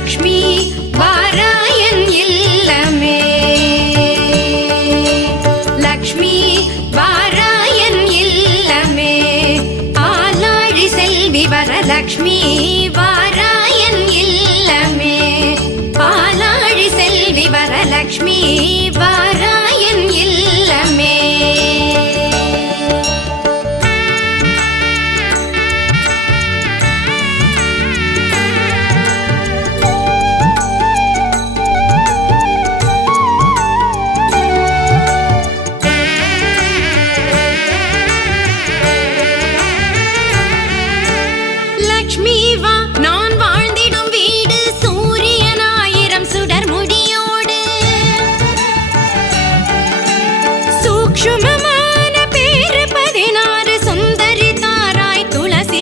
லக்ஷ்மி பாராயன் இல்லமே. லக்ஷ்மி பாராயன் இல்லமே. ஆலாழி செல்வி வரலக்ஷ்மி வா Je me